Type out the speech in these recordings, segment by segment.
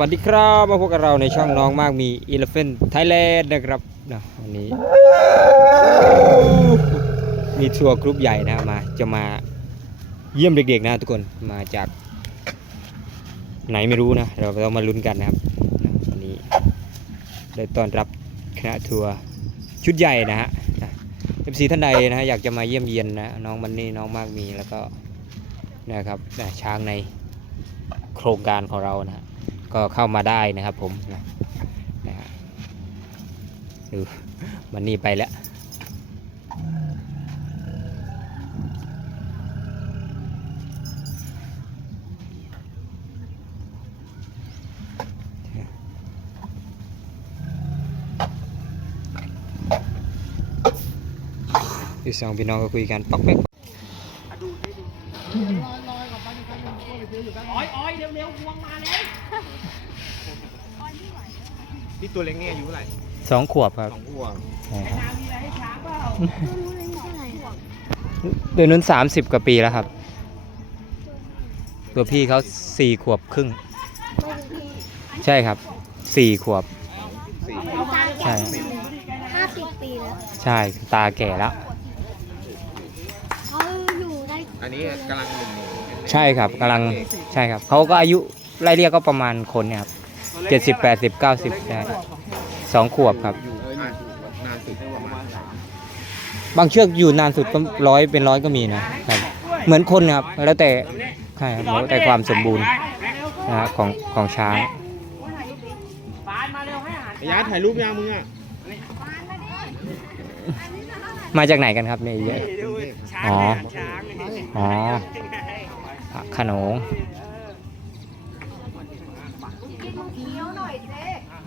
วัสดีครับมาพบกับเราในช่องน้องมากมี Elephant Thailand นะครับนะวันนี้ มีทัวร์กรุ๊ปใหญ่นะมาจะมาเยี่ยมเด็กๆนะทุกคนมาจากไหนไม่รู้นะเราต้องมาลุ้นกันนะครับนะวันนี้ได้ต้อนรับคณะทัวร์ชุดใหญ่นะฮะเอฟซีท่านใดนะฮะอยากจะมาเยี่ยมเยียนนะน้องมันนี่น้องมากมีแล้วก็นะครับนะช้างในโครงการของเรานะฮะ ก็เข้ามาได้นะครับผมนะนะดูมันนี่ไปแล้วที่สองพี่น้องก็คุยกันปักแป๊กอ้อยอ้อยเร็วเร็วพวงมาแล้ว นี่ตัวเล็กนี่อายุเท่าไหร่สองขวบครับสองขวบใช่ครับนามีอะไรให้ช้างเปล่าเดือนนู้นสามสิบกว่าปีแล้วครับ ตัวพี่เขาสี่ขวบครึ่ง ใช่ครับสี่ขวบ สี่ใช่ ห้าสิบปีแล้วใช่ตาแก่แล้ว เขาอยู่ได้อันนี้กำลังหนุ่มใช่ครับกำลังใช่ครับเขาก็อายุไล่เรียกก็ประมาณคนเนี่ยครับ เจ็ดสิบแปดสิบเก้าสิบได้สองขวบครับ อยู่นานนานสุดประมาณสามบางเชือกอยู่นานสุดก็ร้อยเป็นร้อยก็มีนะครับ เหมือนคนนะครับ แล้วแต่ใช่ครับแล้วแต่ความสมบูรณ์นะฮะของของช้างปานมาเร็วให้อาหารระยะถ่ายรูปยังมึงอะมาจากไหนกันครับเนี่ยเยอะช้างอ๋อช้าง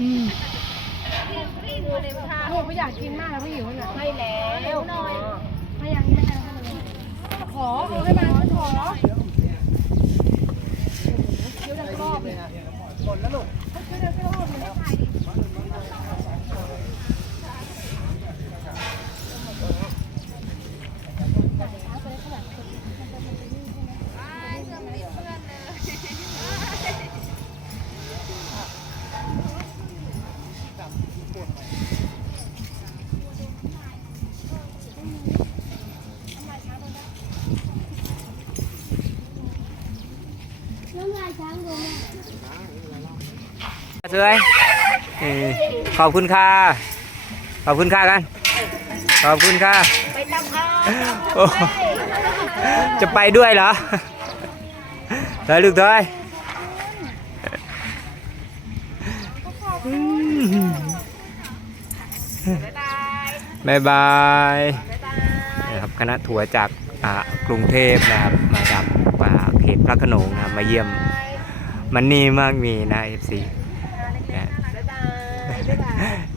ลูกไม่อยากกินมากแล้วพี่หิวเนี่ยไม่แล้วหน่อยไม่ยังไม่ยังขอเอาให้มาขอเดี๋ยวจะรอบเลยนะหมดแล้วลูกเดี๋ยวจะรอบเลย น้ำลายช้างลง สวยเออขอบคุณค่ะ ขอบคุณค่ะกัน ขอบคุณค่ะ ไปตามเขาจะไปด้วยเหรอได้ลูกเด้ยบายบายนะครับคณะทัวร์จากกรุงเทพนะครับ มาจากอ่าเขตพระโขนงนะมาเยี่ยม มันนี่มากมีนะเอฟซี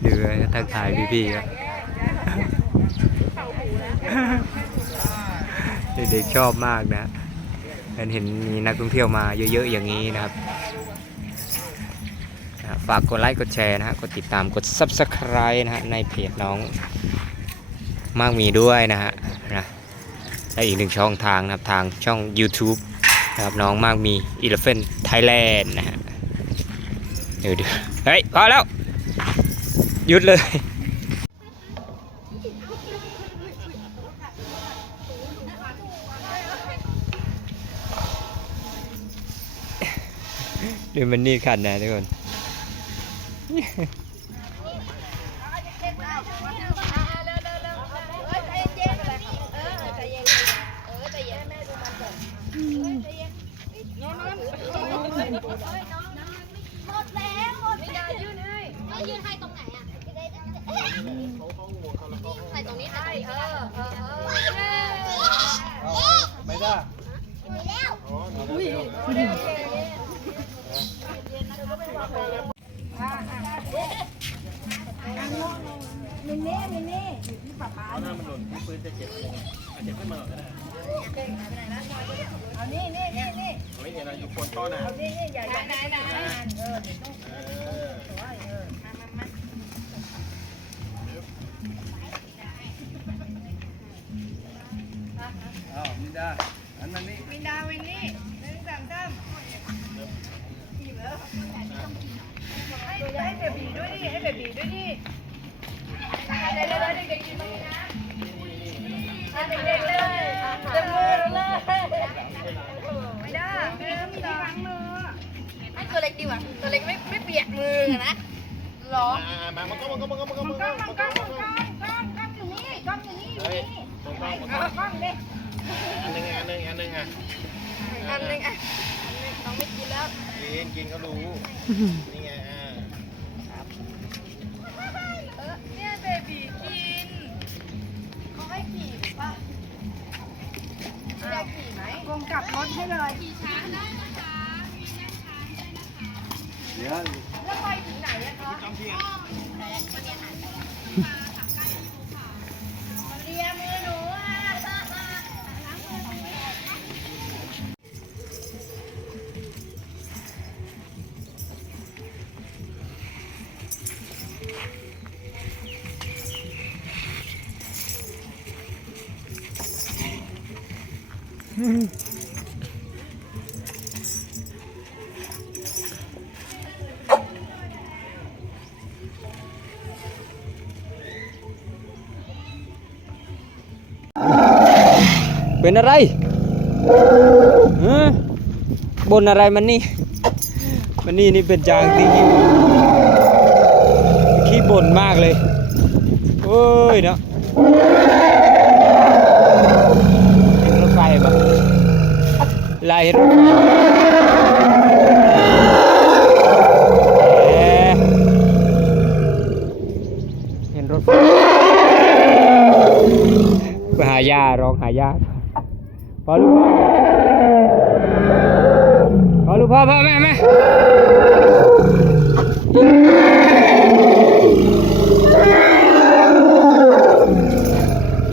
ดูทักทายพี่ๆครับเด็กๆชอบมากนะเห็นเห็นมีนักท่องเที่ยวมาเยอะๆอย่างนี้นะครับนะฝากกดไลค์กดแชร์นะฮะ กดติดตามกด Subscribe นะฮะ ในเพจน้องมากมีด้วยนะฮะนะและอีกหนึ่งช่องทางนะครับทางช่อง YouTube นะครับน้องมากมีอีเลฟเฟนไทยแลนด์นะฮะเดี๋ยวเเฮ้ยพอแล้วหยุดเลยดูมันนี่ขันนะทุกคน นอะอยู่คนต้นอะเอานี่นี่ใหญ่ใหญ่ไหนไหนเออเดี๋ยวต้องเออแต่ว่าเออมามามามินดาวินนี่หนึ่งสองสามให้ให้เบบีด้วยดิให้เบบีด้วยดิเด็กๆเด็กๆกินบ้างนะเด็กๆเลยเต็มมื ตัวเล็กดีกว่า ตัวเล็กไม่ไม่เปียกมือนะหรอมามันก็มันก็มันก็มันก็มัมันนกล้ก็องมันกล้องมันกล้องกล้องกล้องอยู่นี่กล้องอยู่นี่อยู่นี่มันก็มันเอากล้องดิอันนึงอันนึงอันนึงอะอันหนึ่งอะอันหนึ่งน้องไม่กินแล้วกินกินเขารู้นี่ไงอ่าเออเนี่ยเบบีกินเขาให้ขี่ป่ะได้ขี่ไหมกงกลับรถให้เลยขี่ช้าได้นะคะ แล้วไปถึงไหนอะคะจอมเทียนเรียมือหนูอะอืม เป็นอะไรบนอะไรมันนี่ มันนี่นี่เป็นจางที่ขี้บ่นมากเลยโอ้ยเนาะเห็นรถไฟปะลายเห็นรถไฟเห็นรถไฟไปหายาร้องหายา พอลูกพ่อพอลูกพ่อพ่อแม่แม่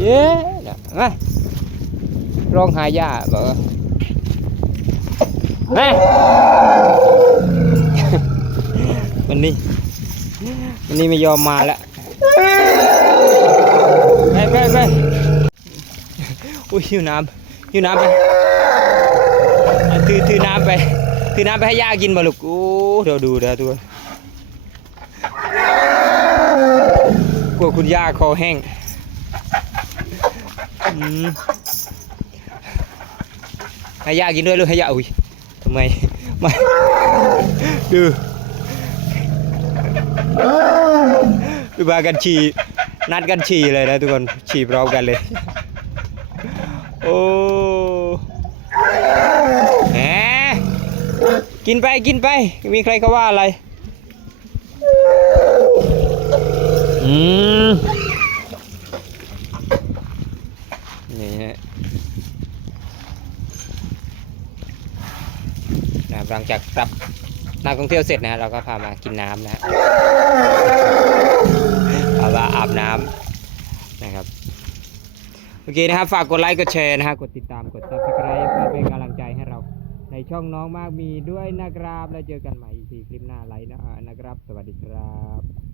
เย้น่ะมาร้องหาย่าบอกว่าแม่มันนี่มันนี่ไม่ยอมมาแล้วไปไปไปอุ้ยหิวน้ำ หิวน้ำไปถือถือน้ำไปถือน้ำไปให้ย่ากินบ่ลูกโอ้เดี๋ยวดูเดี๋ยวทุกคนกลัวคุณย่าคอแห้งอืมให้ย่ากินด้วยลูกให้ย่าอุ้ยทำไมไม่ดูดูมากันฉี่นัดกันฉี่เลยนะทุกคนฉี่พร้อมกันเลย โอ้แหม กินไปกินไป มีใครเขาว่าอะไร อืม นี่ฮะนะครับหลังจากกลับนักท่องเที่ยวเสร็จนะเราก็พามากินน้ำนะฮะพามาอาบน้ำนะครับ โอเคนะครับ ฝากกดไลค์ กดแชร์นะฮะ กดติดตาม กด subscribe เพื่อเป็นกำลัง ในช่องน้องมากมีด้วยนะครับ แล้วเจอกันใหม่อีกทีคลิปหน้าไลน์นะนะครับ สวัสดีครับ